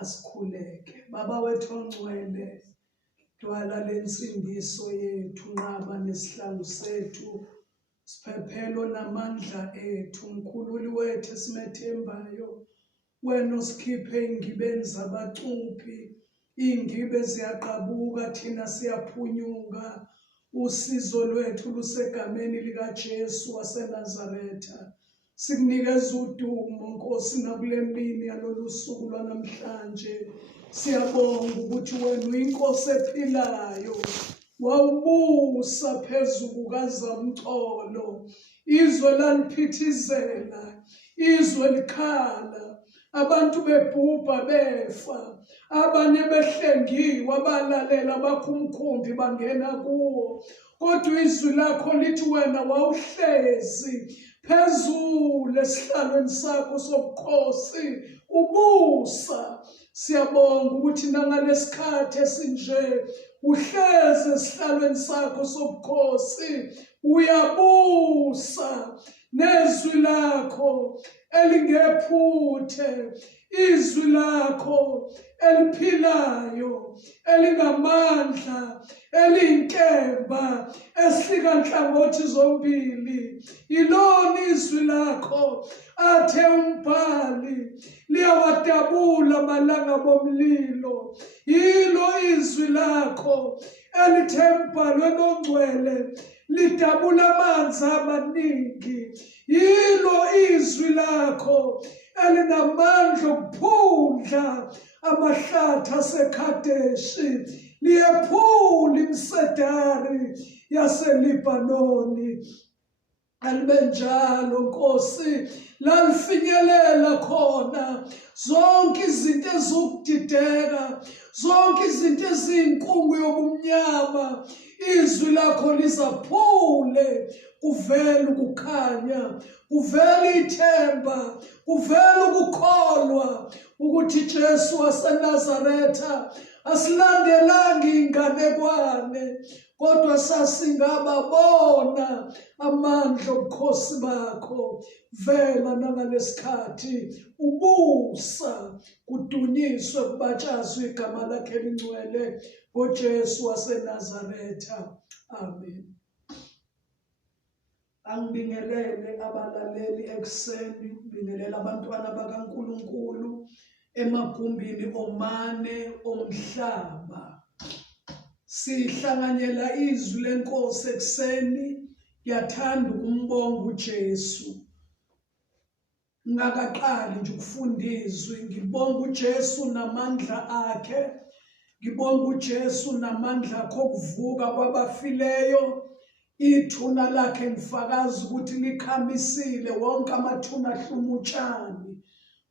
asikhuleke. Baba wethu ongcwele, dwala lensindiso yethu, nqaba nesihlalo sethu, siphephelo namandla ethu, mkhululi wethu esimethembayo, wena usikhiphe ey'ngibeni zabacuphi, iy'ngibe ziyaqabuka, thina siyaphunyuka. Usizo lwethu lusegameni likaJesu waseNazaretha. Sikunikeza udumo Nkosi nakule mini yalolu suku lwanamhlanje. Siyabonga ukuthi wena uyinkosi ephilayo, wawubusa phezu kukazamcolo. Izwe laliphithizela, izwe likhala, abantu bebhubha befa, abanye behlengiwe, abalalela bakhumkhumbi bangena kuwo. Kodwa izwi lakho lithi wena wawuhlezi phezulu esihlalweni sakho sobukhosi, ubusa. Siyabonga ukuthi nangalesikhathi esinje uhlezi esihlalweni sakho sobukhosi, uyabusa. Nezwi lakho elingephuthe, izwi lakho eliphilayo, elingamandla, elinkemba, ehlika nhlangothi zombili. Ilona izwi lakho athe umbhali liyawadabula amalanga bomlilo. Yilo izwi lakho elithe embhalweni ongcwele lidabula amanzi amaningi. Yilo izwi lakho elinamandla okuphundla amahlathi aseKhadeshi, liyephula imisedari yaseLibanoni. Alibenjalo Nkosi, lalifinyelela khona zonke izinto ezokudideka, zonke izinto eziyinkungu yobumnyama. Izwi lakho lizaphule, kuvele ukukhanya, kuvele ithemba, kuvele ukukholwa ukuthi Jesu waseNazaretha asilandelanga inganekwane, kodwa sasingababona amandla obukhosi bakho. Vela nangalesikhathi ubusa, kudunyiswe kubatshazwe igama lakhe elingcwele, ngoJesu waseNazaretha. Amen. Angibingelele abalaleli ekuseni, ngibingelela abantwana bakaNkulunkulu emagumbini omane omhlaba. Sihlanganyela izwi lenkosi ekuseni. Ngiyathanda ukumbonga uJesu. Ngakaqali nje ukufunda izwi, ngibonga uJesu namandla akhe, ngibonga uJesu namandla akhe okuvuka kwabafileyo. Ithuna lakhe ngifakaza ukuthi likhamisile, wonke amathuna ahlumutshani,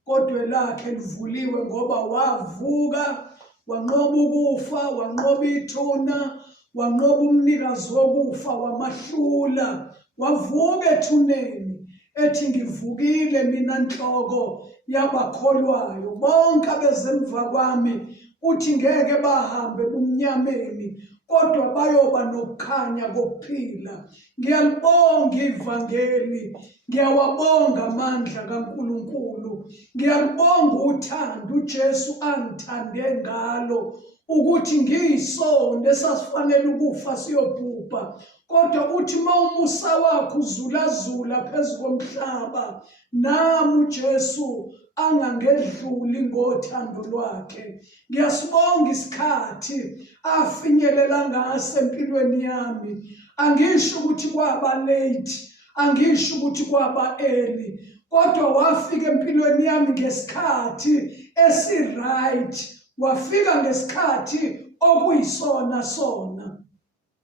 kodwa lakhe livuliwe ngoba wavuka, wanqoba ukufa, wanqoba ithuna, wanqoba umnikazi wokufa, wamahlula, wavuka ethuneni, ethi ngivukile mina nhloko yabakholwayo. Bonke abezemva kwami uthi ngeke bahambe bumnyameni, kodwa bayoba nokukhanya kokuphila. Ngiyalibonga ivangeli, ngiyawabonga amandla kaNkulunkulu, ngiyalibonga uthando uJesu angithande ngalo, ukuthi ngiyisonto esasifanele ukufa siyobhubha, kodwa uthi mawumusa wakho uzulazula phezu komhlaba, nami uJesu angangedluli ngothando lwakhe. Ngiyasibonga isikhathi afinyelela ngaso empilweni yami. Angisho ukuthi kwaba late, angisho ukuthi kwaba early, kodwa wafika empilweni yami ngesikhathi esi-right, wafika ngesikhathi okuyisona sona,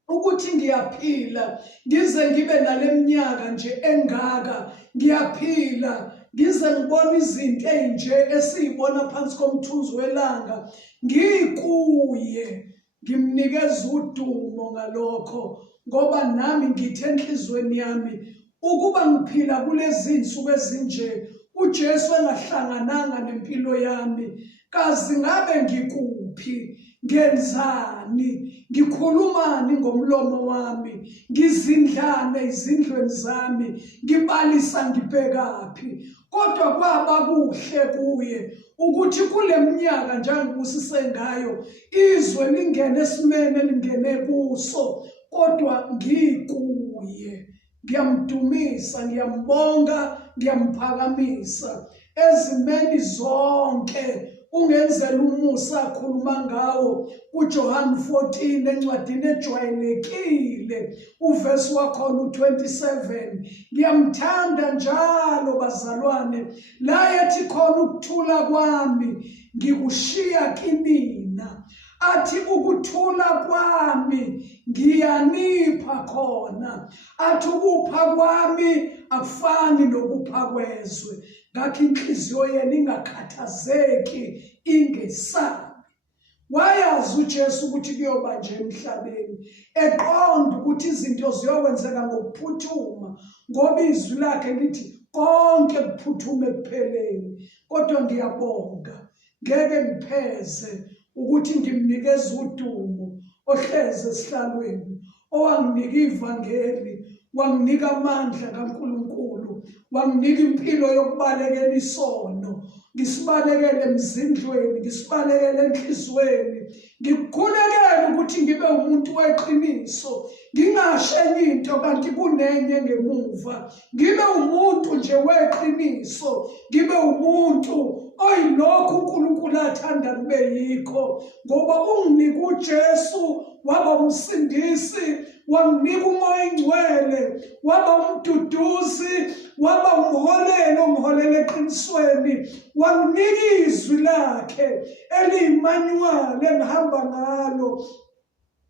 ukuthi ngiyaphila ngize ngibe nale minyaka nje engaka. Ngiyaphila ngize ngibona izinto ezinje esizibona phansi komthunzi welanga. Ngikuye ngimnikeza udumo ngalokho, ngoba nami ngithi enhlizweni yami ukuba ngiphila kulezi insuku ezinje uJesu engahlangananga nempilo yami, kazi ngabe ngikuphi. ngenzani, ngikhulumani ngomlomo wami, ngizindlane izindlweni zami, ngibalisa ngibhekaphi. Kodwa kwaba kuhle kuye ukuthi kule minyaka njengobusise ngayo izwe lingene esimene lingene kuso, kodwa ngikuye. Ngiyamdumisa, ngiyambonga, ngiyamphakamisa ezimeni zonke. Ungenzela umusa akhuluma ngawo kuJohn 14 encwadini ejwayelekile uvesi wakhona u27. Ngiyamthanda njalo bazalwane, la yathi khona ukuthula kwami ngikushiya kinina. Athi ukuthula kwami ngiyanipha khona. Athi ukupha kwami akufani nokupha kwezwe. Ngakho inhliziyo yenu ingakhathazeki, ingesabi. Wayazi uJesu ukuthi kuyoba nje emhlabeni, eqonda ukuthi izinto ziyokwenzeka ngokuphuthuma, ngoba izwi lakhe lithi konke kuphuthume kupheleni. Kodwa ngiyabonga, ngeke ngipheze ukuthi ngimnikeze udumo ohleze esihlalweni, owanginika ivangeli, wanginika amandla kaNkulunkulu, wanginika impilo yokubalekela isono, ngisibalekele emzindlweni, ngisibalekele enhlizweni, ngikukhulekele ukuthi ngibe umuntu weqiniso, ngingasho enye into kanti kunenye ngemuva, ngibe umuntu nje weqiniso, ngibe umuntu oyilokhu uNkulunkulu athanda kube yikho. Ngoba unginika uJesu waba umsindisi, wanginika uMoya Ingcwele waba umduduzi, waba umholelo ongiholela eqinisweni, wanginika izwi lakhe eliyimanyuwali engihamba ngalo.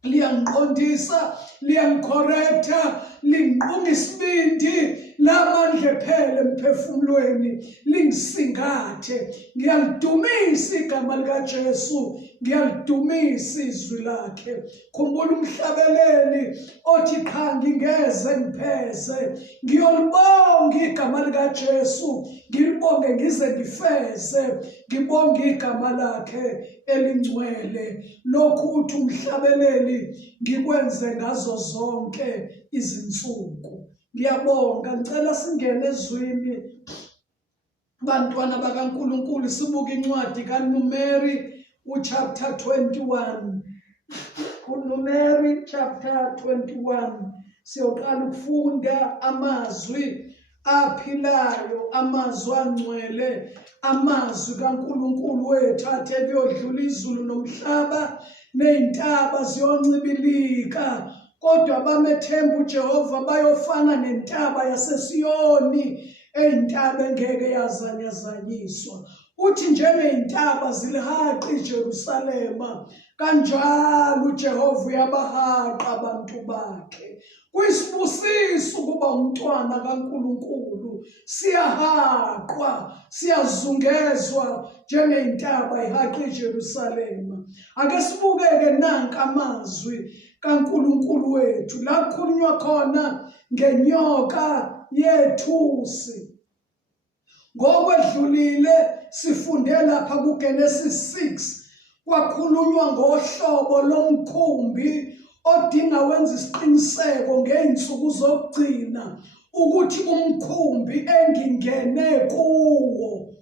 Liyangiqondisa, liyangicorrecta, lingiqunga isibindi, lamandla ephele emphefumulweni, lingisingathe. Ngiyalidumisa igama likaJesu, ngiyalidumisa izwi lakhe. Khumbula umhlabeleli othi cha ngingeze ngipheze, ngiyolibonga igama likaJesu, ngilibonge ngize ngifeze, ngibonge igama lakhe elingcwele. Lokhu uthi umhlabeleli ngikwenze ngazo zonke izinsuku. Ngiyabonga, ngicela singene ezwini bantwana bakaNkulunkulu, sibuke incwadi kaNumeri uchapter 21. uNumeri chapter 21 siyoqala ukufunda amazwi aphilayo, amazwi angcwele, amazwi kaNkulunkulu wethu athe kuyodlula izulu nomhlaba nezintaba ziyoncibilika, kodwa bamethemba uJehova bayofana nentaba yaseSiyoni, eyintaba engeke yazanyazanyiswa. Uthi njengezintaba zilihaqa iJerusalema, kanjalo uJehova uyabahaqa abantu bakhe. Kuyisibusiso ukuba umntwana kaNkulunkulu, siyahaqwa, siyazungezwa njengezintaba ihaqa iJerusalema. Ake sibukeke nanka amazwi kaNkulunkulu wethu la kukhulunywa khona ngenyoka yethusi. Ngokwedlulile sifunde lapha kuGenesis 6 kwakhulunywa ngohlobo lomkhumbi odinga wenza isiqiniseko ngeinsuku zokugcina ukuthi umkhumbi engingene kuwo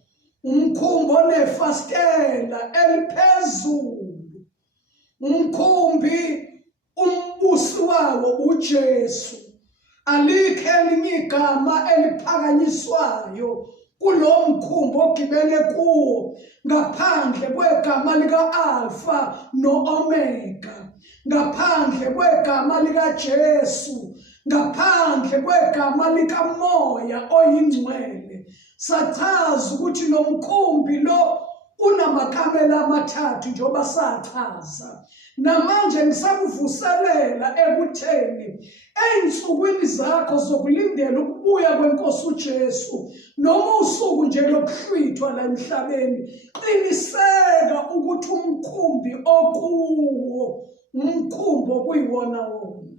umkhumbi onefastela eliphezulu, umkhumbi umbusi wawo uJesu. Alikho elinye igama eliphakanyiswayo kulo mkhumbi ogibele kuwo ngaphandle kwegama lika-Alpha no-Omega, ngaphandle kwegama likaJesu, ngaphandle kwegama likaMoya oyingcwele. Sachaza ukuthi lo mkhumbi lo unamakamela amathathu njengoba sachaza. Namanje ngisakuvuselela ekutheni ey'nsukwini zakho zokulindela ukubuya kwenkosi uJesu, noma usuku nje lokuhlwithwa la emhlabeni, qiniseka ukuthi umkhumbi okuwo umkhumbi okuyiwona wona.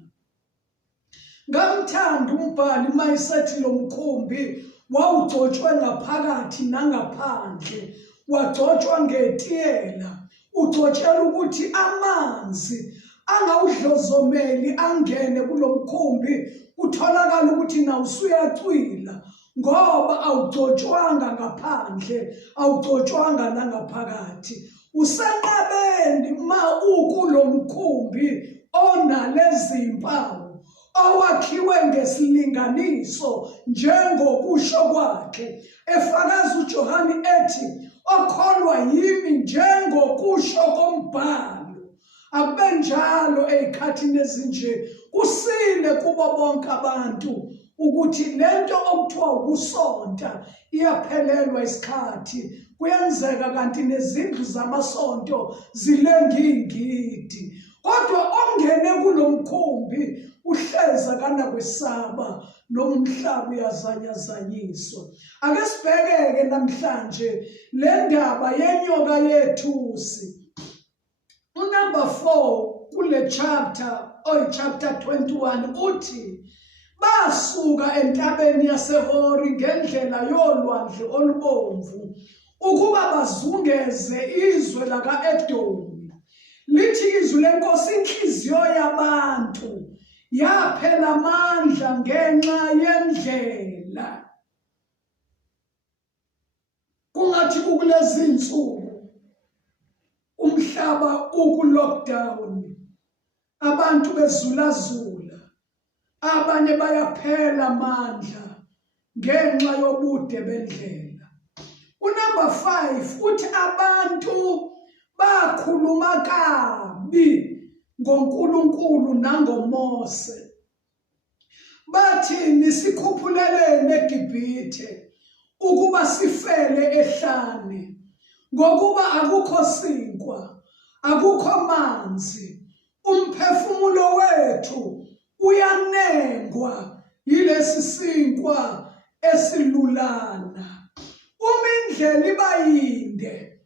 Ngamthanda umbhali mayisethi lo mkhumbi wawugcotshwe ngaphakathi nangaphandle, wagcotshwa ngetiyela, ugcotshela ukuthi amanzi angawudlozomeli angene kulomkhumbi, kutholakala ukuthi nawo usuyacwila ngoba awugcotshwanga ngaphandle, awugcotshwanga nangaphakathi. Usenqabeni ma ukulomkhumbi onalezi impawu, owakhiwe ngesilinganiso njengokusho kwakhe. Efakaza uJohane ethi, okholwa yimi njengokusho kombhalo. Akube njalo ezikhathini ezinje, kusile kubo bonke abantu ukuthi lento okuthiwa ukusonta iyaphelelwa isikhathi. Kuyenzeka kanti nezindlu zamasonto zilengingidi, kodwa ongene kulomkhumbi uhleza kana kwesaba noma umhlaba uyazanyazanyiswa. Ake sibheke-ke namhlanje le ndaba yenyoka yethusi. Number 4 kule chapter chapter 21 uthi, basuka entabeni yaseHori ngendlela yolwandle olubomvu ukuba bazungeze izwe laka-Edomi. Lithi izwi lenkosi, inhliziyo yabantu yaphela amandla ngenxa yendlela. Kungathi kulezi insuku umhlaba uku-lockdown, abantu bezulazula, abanye bayaphela amandla ngenxa yobude bendlela. Number 5 uthi abantu bakhuluma kabi ngoNkulunkulu nangoMose. Bathi nisikhuphuleleni eGibhithe ukuba sifele ehlane, ngokuba akukho sinkwa, akukho manzi, umphefumulo wethu uyanengwa yilesi sinkwa esilulana. Uma indlela iba yinde,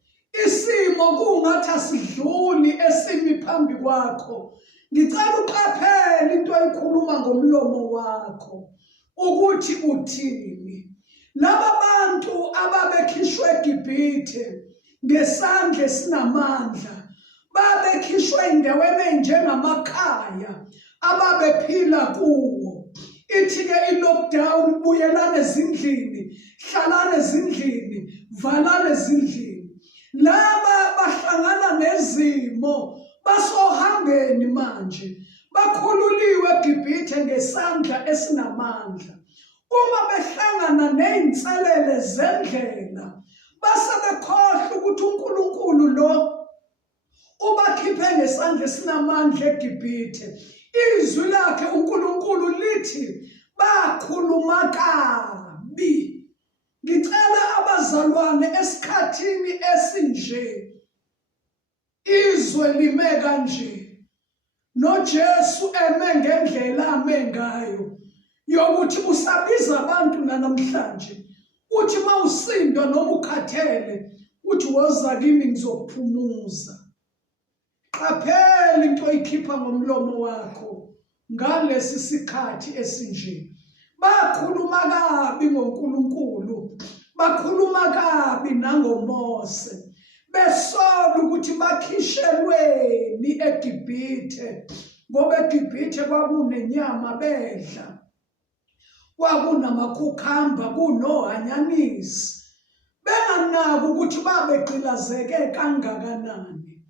isimo kungathi asidluli esimi phambi kwakho, ngicela uqaphele into oyikhuluma ngomlomo wakho ukuthi uthini. Laba bantu ababekhishwe eGibhithe ngesandla esinamandla, babekhishwe endaweni enjengamakhaya ababephila kuwo. Ithi-ke i-lockdown, buyelane ezindlini, hlalane ezindlini, valane ezindlini. Laba bahlangana nezimo, basohambeni manje, bakhululiwe eGibhithe ngesandla esinamandla. Uma behlangana ney'nselele zendlela, base bekhohlwa ukuthi uNkulunkulu lo ubakhiphe ngesandla esinamandla eGibhithe. Izwi lakhe uNkulunkulu lithi bakhuluma kabi. Ngicela abazalwane, esikhathini esinje izwe lime kanje, noJesu eme ngendlela ame ngayo yokuthi usabiza abantu namhlanje, uthi mawusindwa noma ukhathele, uthi woza kimi ngizokuphumuza. Qaphela into oyikhipha ngomlomo wakho ngalesi sikhathi esinje. Bakhuluma kabi ngoNkulunkulu, bakhuluma kabi nangoMose, besola ukuthi bakhishelweni eGibhithe, ngoba eGibhithe kwakunenyama bedla, kwakunamakhukhamba, kunohanyanisi. Benganaki ukuthi babegqilazeke kangakanani.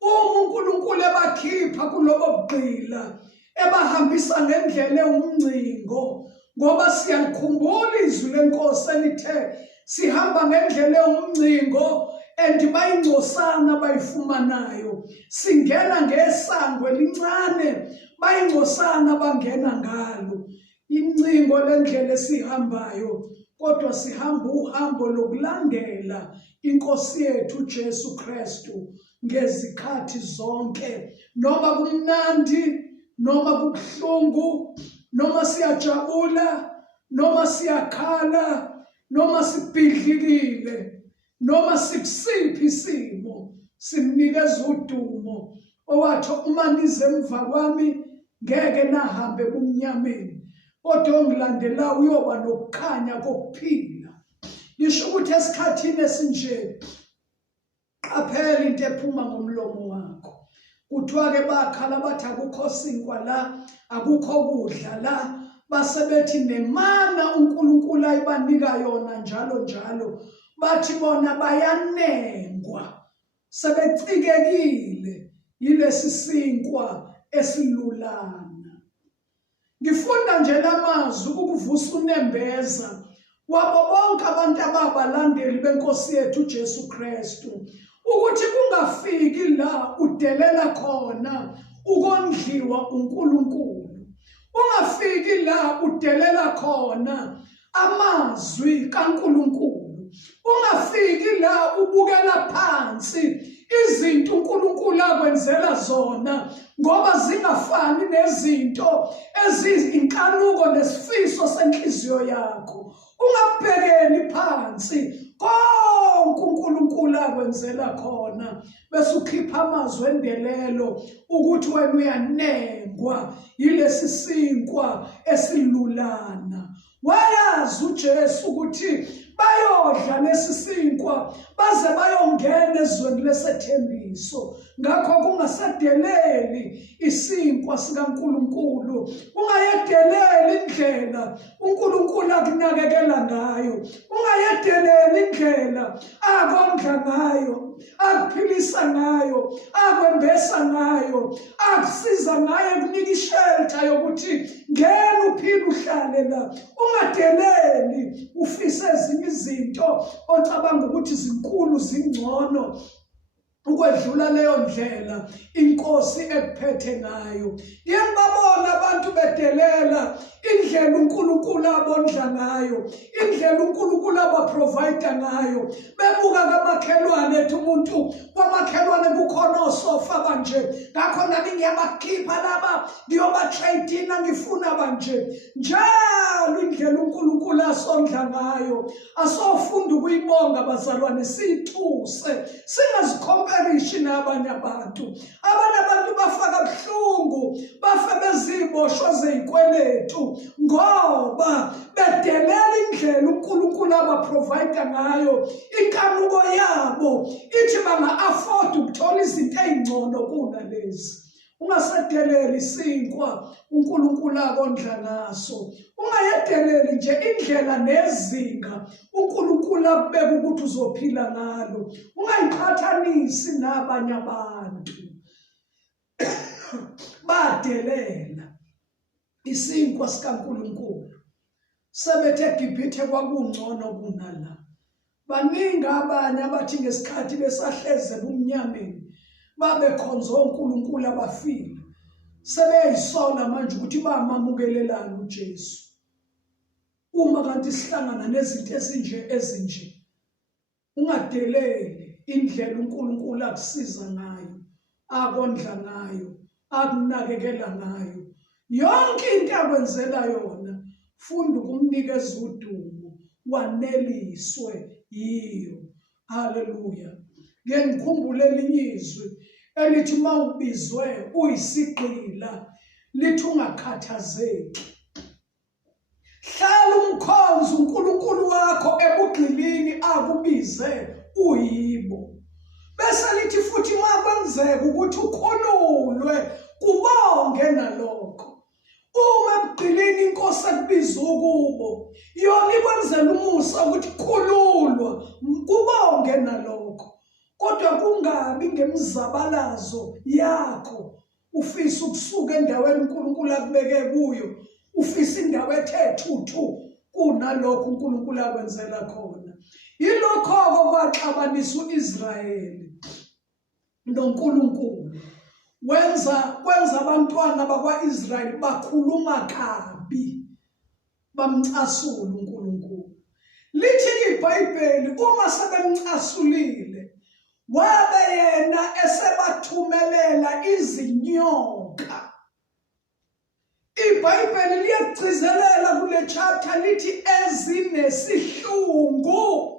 Uma uNkulunkulu ebakhipha kulobo bugqila, ebahambisa ngendlela ewumngcingo, ngoba siyalikhumbula izwi lenkosi elithe sihamba ngendlela ewumngcingo and bayingcosana bayifumanayo. Singena ngesango elincane, bayingcosana bangena ngalo. Ingcingo lendlela esihambayo, kodwa sihamba uhambo lokulandela inkosi yethu uJesu Kristu ngezikhathi zonke, noma kumnandi noma kubuhlungu, noma siyajabula noma siyakhala, noma sibhidlikile, noma sikusiphi isimo, simnikeza udumo. Owathi uma nize emva kwami ngeke nahambe kumnyameni, kodwa ongilandelayo uyoba nokukhanya kokuphila. Yisho ukuthi esikhathini esinje qaphela into ephuma ngomlomo wakho. Kuthiwa ke bakhala bathi akukho sinkwa la, akukho kudla la, base bethi nemana uNkulunkulu ayibanika yona njalo njalo, bathi bona bayanengwa, sebecikekile yilesi sinkwa esilulana. Ngifunda nje lamazwi ukuvusa unembeza wabo bonke abantu ababalandeli benkosi yethu uJesu Kristu, ukuthi kungafiki la udelela khona ukondliwa uNkulunkulu, ungafiki la udelela khona amazwi kaNkulunkulu, ungafiki la ubukela phansi izinto uNkulunkulu akwenzela zona ngoba zingafani nezinto eziyinkanuko nesifiso senhliziyo yakho. Ungabhekeli phansi konke uNkulunkulu akwenzela khona bese ukhipha amazwi endelelo ukuthi wena uyanengwa yilesi sinkwa esilulana. Wayazi uJesu ukuthi bayodla lesi sinkwa baze bayongena ezweni lesethembiso, ngakho kungasadeleli isinkwa sikaNkulunkulu, ungayedeleli indlela uNkulunkulu akunakekela ngayo, ungayedeleli indlela akondla ngayo, akuphilisa ngayo, akwembesa ngayo, akusiza ngayo, kunika ishelter yokuthi ngena uphile uhlale la. Ungadeleli ufise ezinye izinto ocabanga ukuthi zinkulu zingcono ukwedlula leyo ndlela inkosi ekuphethe ngayo. Yembabona abantu bedelela indlela uNkulunkulu abondla ngayo, indlela uNkulunkulu abaprovide ngayo, bebuka kamakhelwane ethi umuntu kwamakhelwane kukhona osofa kanje, ngakho nami ngiyabakhipha laba ngiyobatrade-ina, ngifuna banje. Njalo indlela uNkulunkulu asondla ngayo asofunda ukuyibonga bazalwane, siyithuse, singazicomparishi nabanye abantu. Abanye abantu bafaka buhlungu, bafe beziboshwa zeyikweletu ngoba bedelela indlela uNkulunkulu abaprovide ngayo. Inkanuko yabo ithi banga-afford ukuthola izinto ezingcono kunalezi. Ungasedeleli isinkwa uNkulunkulu akondla ngaso, ungayedeleli nje indlela nezinga uNkulunkulu akubeka ukuthi uzophila ngalo, ungayiqhathanisi nabanye abantu. Badelela isinkwa sikaNkulunkulu, sebethe eGibhithe kwakungcono kunala. Baningi abanye abathi ngesikhathi besahleze kumnyameni babekhonza uNkulunkulu abafile, sebeyisola manje ukuthi bamamukelelana uJesu. Uma kanti sihlangana nezinto ezinje, ungadeleli indlela uNkulunkulu akusiza ngayo, akondla ngayo, akunakekela ngayo. Yonke into akwenzela yona, funda ukumnikeza udumo, waneliswe yiyo. Haleluya. Ngeke ngikhumbule elinye izwi elithi mawubizwe uyisigqila lithi ungakhathazeki. Hlala umkhonza uNkulunkulu wakho ebugqilini akubize uyibo. Bese lithi futhi makwenzeka ukuthi ukhululwe, kubonge nalokho. Uma ebugqilini inkosi ekubiza ukubo, yona ikwenzela umusa ukuthi khululwa, kubonge nalokho. Kodwa kungabi ngemizabalazo yakho ufisa ukusuka endaweni uNkulunkulu akubeke kuyo, ufisa indawo ethe thuthu kunalokho uNkulunkulu akwenzela khona. Yilokho kwaxabanisa uIsrayeli noNkulunkulu, kwenza abantwana bakwa-Israyeli bakhuluma kabi, bamcasula uNkulunkulu. Lithi iBhayibheli uma sebemcasulile, wabe yena esebathumelela izinyoka. iBhayibheli liyagcizelela kule chapter lithi ezinesihlungu.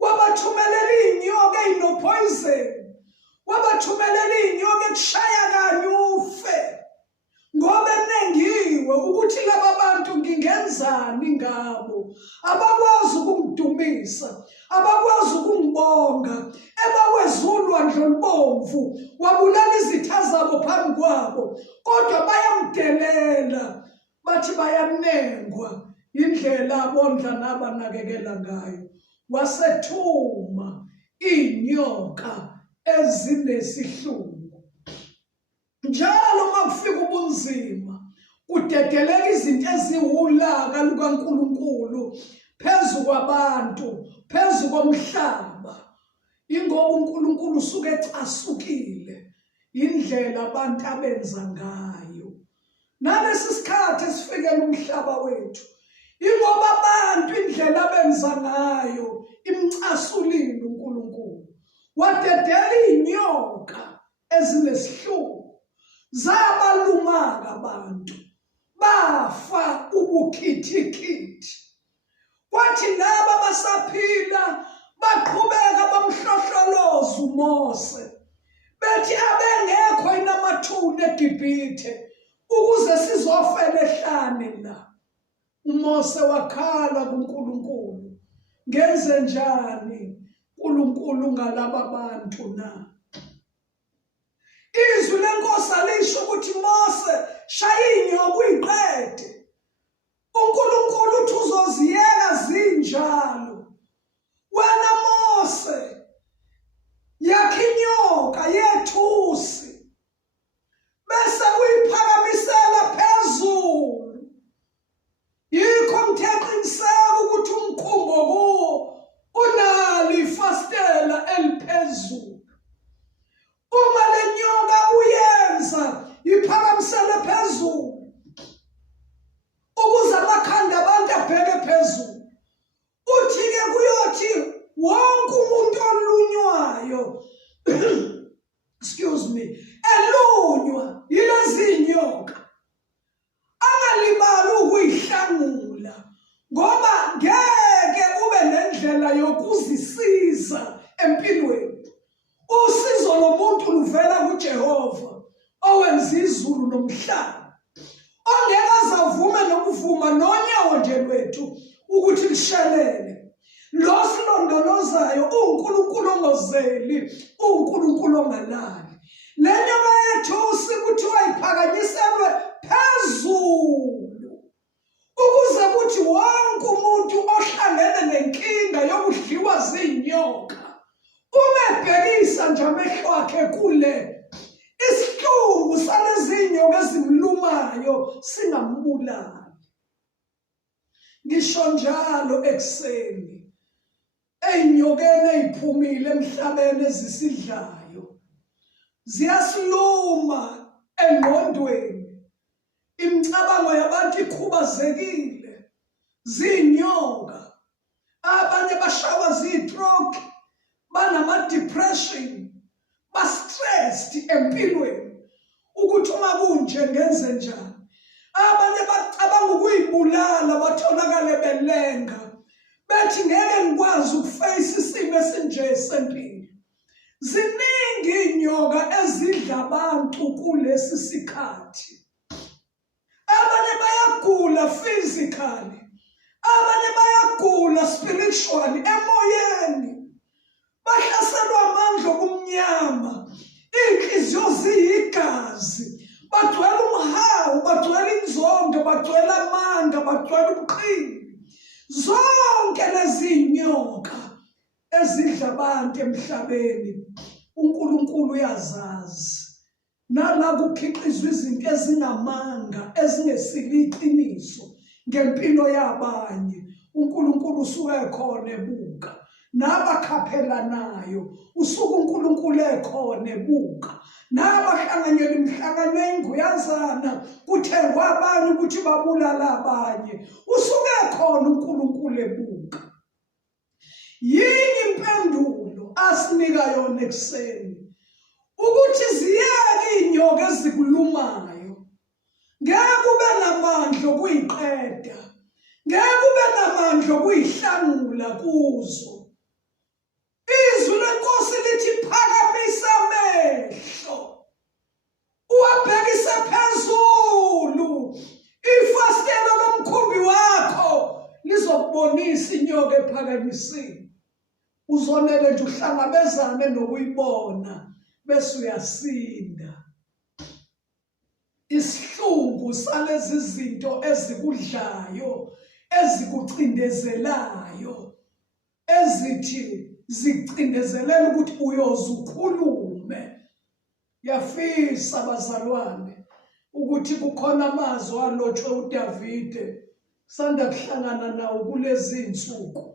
Wabathumelela iy'nyoka ey'nopoison, wabathumelela iy'nyoka ekushaya kanye ufe, ngoba enengiwe ukuthi laba bantu ngingenzani ngabo. Abakwazi ukungidumisa, abakwazi ukungibonga, wezulu ulwandle olubomvu, wabulala izitha zabo phambi kwabo, kodwa bayamdelela, bathi bayanengwa indlela abondla nabanakekela ngayo. Wasethuma inyoka ezinesihluku. Njalo makufika ubunzima, kudedeleka izinto eziwulaka lukaNkulunkulu phezu kwabantu, phezu komhlaba. Ingoba uNkulunkulu usuke ecasukile indlela abantu abenza ngayo. Nalesi sikhathi esifikela umhlaba wethu, ingoba abantu indlela abenza ngayo imcasulile uNkulunkulu. Wadedela inyoka ezinesihluku, zabalumaka abantu, bafa ubukhithikhithi. Kwathi laba basaphila baqhubeka bamhlohloloza uMose, bethi abengekho inamathuna eGibhithe ukuze sizofela ehlane la. uMose wakhala kuNkulunkulu, ngenze njani uNkulunkulu ngalaba bantu na? Izwi lenkosi alisho ukuthi Mose, shaya inyoka uyiqede. uNkulunkulu uthi uzoziyeka zinjalo. Wena Mose, yakha inyoka yethusi bese uyiphakamisela phezulu. Yikho ngithe qiniseka ukuthi umkhumbo kuwo unalo ifastela eliphezulu. Uma le nyoka uyenza iphakamisele phezulu ukuze amakhanda abantu abheke phezulu, uthi-ke kuyothi wonke umuntu olunywayo excuse me, elunywa yilezi nyoka angalibali ukuyihlangula, ngoba ngeke ube nendlela yokuzisiza empilweni. Usizo lomuntu luvela kuJehova owenza izulu nomhlaba, ongeke azavume nokuvuma nonyawo nje lwethu ukuthi lishelele. Lo silondolozayo uNkulunkulu ongozeli, uNkulunkulu ongalali. Le nyoka yethusi kuthiwa iphakamiselwe phezulu ukuze kuthi wonke umuntu ohlangene nenkinga yokudliwa zinyoka, umebhekisa nje amehlo akhe kule, isihlungu salezi nyoka ezimlumayo singambulali. Ngisho njalo ekuseni, ey'nyokeni ey'phumile emhlabeni ezisidlayo, ziyasiluma engqondweni. Imicabango yabantu ikhubazekile, zinyoka. Abanye bashawa zi-stroke, banama-depression, ba-stressed empilweni ukuthi uma kunje ngenze njani. Abanye bacabanga ukuyibulala, batholakale belenga, bethi ngeke ngikwazi ukufeyisa isimo esinje sempilo. Ziningi inyoka ezidla abantu kulesi sikhathi. Abanye bayagula physically, abanye bayagula spiritually, emoyeni. Bahlaselwa amandla obumnyama, inhliziyo ziyigazi, bagcwele umhawu, bagcwele inzondo, bagcwele amanga, bagcwele ubuqili. Zonke lezi nyoka ezidla abantu emhlabeni uNkulunkulu uyazazi. Nala kukhiqizwa izinto ezingamanga, ezingesiliqiniso ngempilo yabanye, uNkulunkulu usuke khona ebuka. Nabakhaphelanayo usuke uNkulunkulu ekhona ebuka. Nabahlanganyela imihlangano ey'nguyazana kuthengwa abanye ukuthi babulala abanye, usuke khona uNkulunkulu ebuka. Yini impendulo asinika yona ekuseni? Ukuthi ziyeke inyoka ezikulumayo. Ngeke ube namandla okuyiqeda, ngeke ube namandla okuyihlangula kuzo. Izwi lenkosi lithi phakamisa amehlo, uwabhekise phezulu, ifastela lomkhumbi wakho lizokubonisa inyoka ephakamisile. uzonele nje uhlangabezane nokuyibona bese uyasinda. Isihlungu salezi zinto ezikudlayo, ezikucindezelayo, ezithi zicindezelela ukuthi uyoze ukhulume. Yafisa bazalwane ukuthi kukhona amazwi alotshwe uDavide sanda kuhlangana nawo kulezi insuku,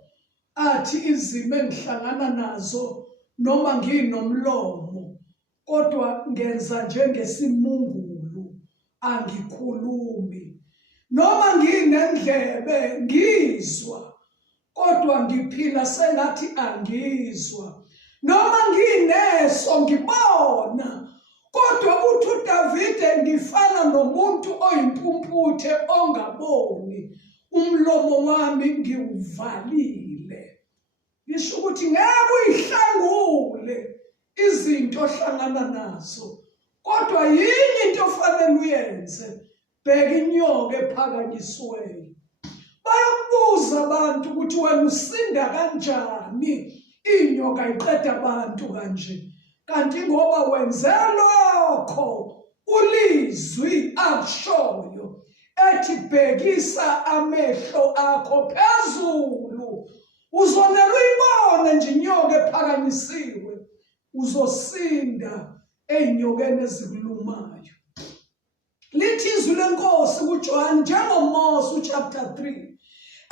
athi izimo engihlangana nazo noma nginomlomo kodwa ngenza njengesimungulu, angikhulumi. Noma nginendlebe ngizwa kodwa ngiphila sengathi angizwa. Noma ngineso ngibona kodwa uthi uDavide ngifana nomuntu oyimpumputhe ongaboni, umlomo wami ngiwuvalile. Ngisho ukuthi ngeke uyihlangule izinto ohlangana nazo, kodwa yinye into ofanele uyenze, bheka inyoka ephakanyisiweyo. Bayakubuza abantu ukuthi wena usinda kanjani, inyoka iqeda abantu kanje. Kanti ngoba wenze lokho, ulizwi akushoyo ethi bhekisa amehlo akho phezulu, uzonela uyibone nje inyoka ephakanyisiwe, uzosinda ey'nyokeni ezikulumayo. Lithi izwi lenkosi kuJohane njengoMose chapter 3,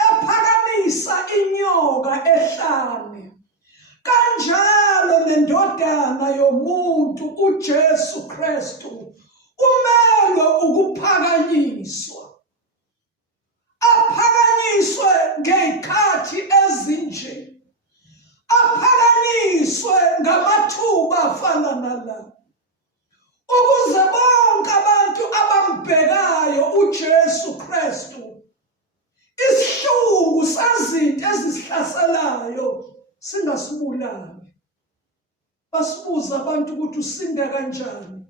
ephakamisa inyoka ehlane, kanjalo nendodana yomuntu uJesu Kristu umelwe ukuphakanyiswa. Aphakanyiswe ngezikhathi ezinje, aphakanyiswe ngamathuba afana nala, ukuze bonke abantu abambhekayo uJesu Kristu, isihlungu sezinto ezisihlaselayo singasibulali. Basibuza abantu ukuthi usinda kanjani.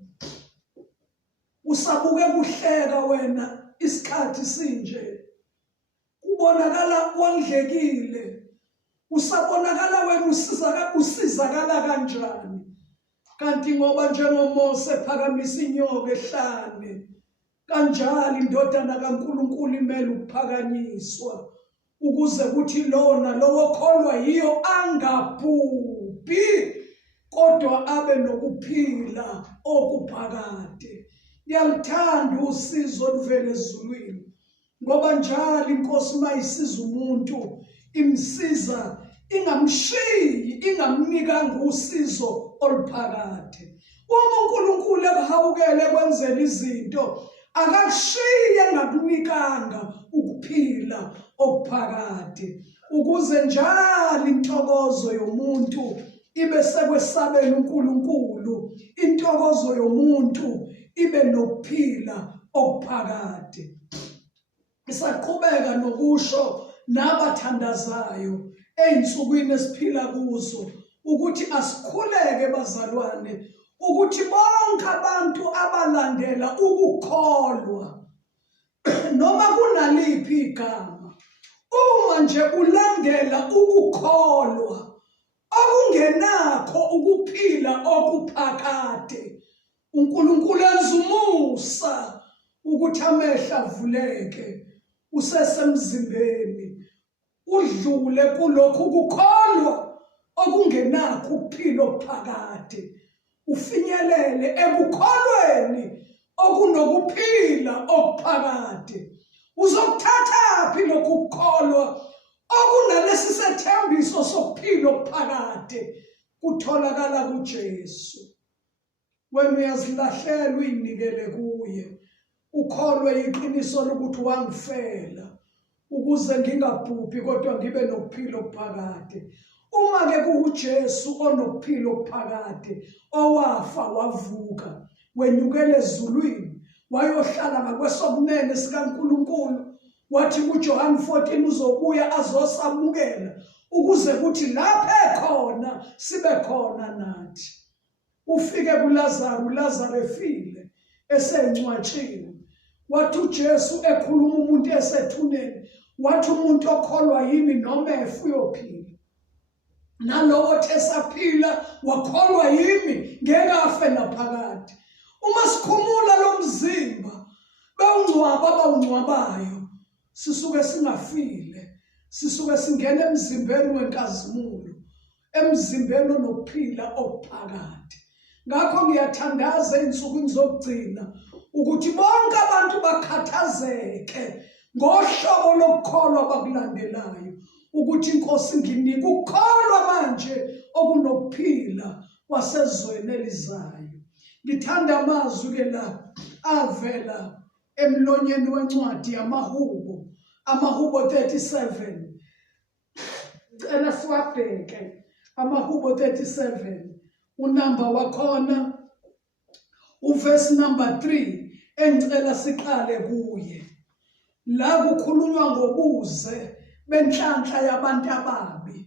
Usabuke kuhleka wena isikhathi sinje, kubonakala wondlekile, usabonakala wena usizakala kanjani. Kanti ngoba njengoMose ephakamisa inyoka ehlane, kanjalo indodana kaNkulunkulu imele ukuphakanyiswa, ukuze kuthi lona lowo kholwa yiyo angabhubhi kodwa abe nokuphila okuphakade. Ngiyalithanda usizo oluvela ezulwini, ngoba njalo inkosi mayisiza umuntu imsiza, ingamshiyi, ingamnikanga usizo oluphakade. Uma uNkulunkulu ekuhawukele kwenzela izinto, akakushiye engakunikanga ukuphila okuphakade, ukuze njalo intokozo yomuntu ibe sekwesabela uNkulunkulu, intokozo yomuntu ibe nokuphila okuphakade. Isaqhubeka nokusho nabathandazayo ey'nsukwini esiphila kuzo ukuthi asikhuleke bazalwane, ukuthi bonke abantu abalandela ukukholwa noma kunaliphi igama, uma nje ulandela ukukholwa okungenakho ukuphila okuphakade, uNkulunkulu enza umusa ukuthi amehlo avuleke, usesemzimbeni, udlule kulokhu ukukholwa okungenakho ukuphila okuphakade, ufinyelele ekukholweni okunokuphila okuphakade. Uzokuthathaphi lokhu kukholwa okunalesi sethembiso sokuphila okuphakade? Kutholakala kuJesu. Wena uyazilahlela uyinikele kuye, ukholwe iqiniso lokuthi wangifela ukuze ngingabhubhi kodwa ngibe nokuphila okuphakade. Uma-ke kuJesu onokuphila okuphakade, owafa wavuka, wenyukele ezulwini, wayohlala ngakwesokunene sikaNkulunkulu, wathi kuJohane 14 uzobuya azosamukela ukuze kuthi lapho ekhona sibe khona nathi. Ufike kuLazaro, uLazaro efile esengcwatshini, wathi uJesu ekhuluma umuntu esethuneni, wathi umuntu okholwa yimi noma efe uyophila. nalowo tesaphila wakholwa yimi ngeke afe naphakade. Uma sikhumula lo mzimba bewungcwaba abawungcwabayo sisuke singafile, sisuke singena emzimbeni wenkazimulo, emzimbeni onokuphila okuphakade. Ngakho ngiyathandaza einsukwini zokugcina ukuthi bonke abantu bakhathazeke ngohlobo lokukholwa abakulandelayo, ukuthi inkosi nginika ukukholwa manje okunokuphila kwasezweni elizayo. Ngithanda amazwi ke la avela emlonyeni wencwadi yamaHubo, amaHubo 37. Cela siwabheke amaHubo 37, unamba wakhona uverse number 3 engicela siqale kuye. La kukhulunywa ngobuze benhlanhla yabantu ababi,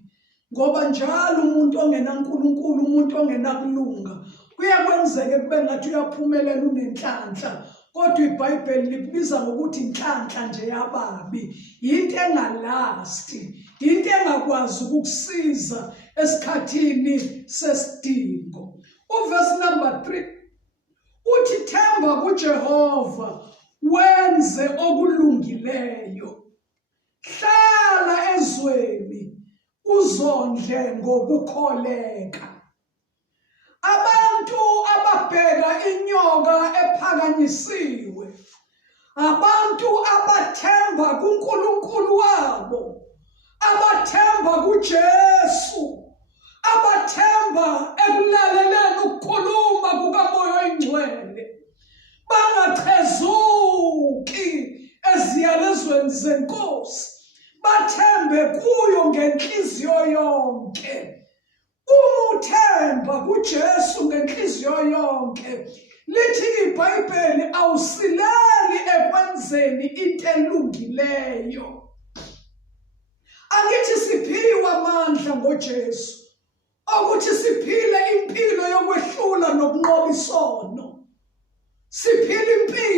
ngoba njalo umuntu ongenaNkulunkulu, umuntu ongenakulunga, kuyakwenzeka kube ngathi uyaphumelela unenhlanhla, kodwa iBhayibheli libiza ngokuthi inhlanhla nje yababi, into engalasti, into engakwazi ukukusiza esikhathini sesidingo. Uverse number 3 uthi themba kuJehova wenze okulungileyo, hlala ezweni uzondle ngokukholeka. Abantu ababheka inyoka ephakanyisiwe, abantu abathemba kuNkulunkulu wabo, abathemba kuJesu, abathemba ekulaleleni ukukhuluma kukaMoya oNgcwele, bangachezuki eziyalezweni zenkosi, bathembe kuyo ngenhliziyo yonke. Uma uthemba kuJesu ngenhliziyo yonke, lithi iBhayibheli awusilali ekwenzeni into elungileyo. Angithi siphiwe amandla ngoJesu ukuthi siphile impilo yokwehlula nokunqoba isono, siphile impilo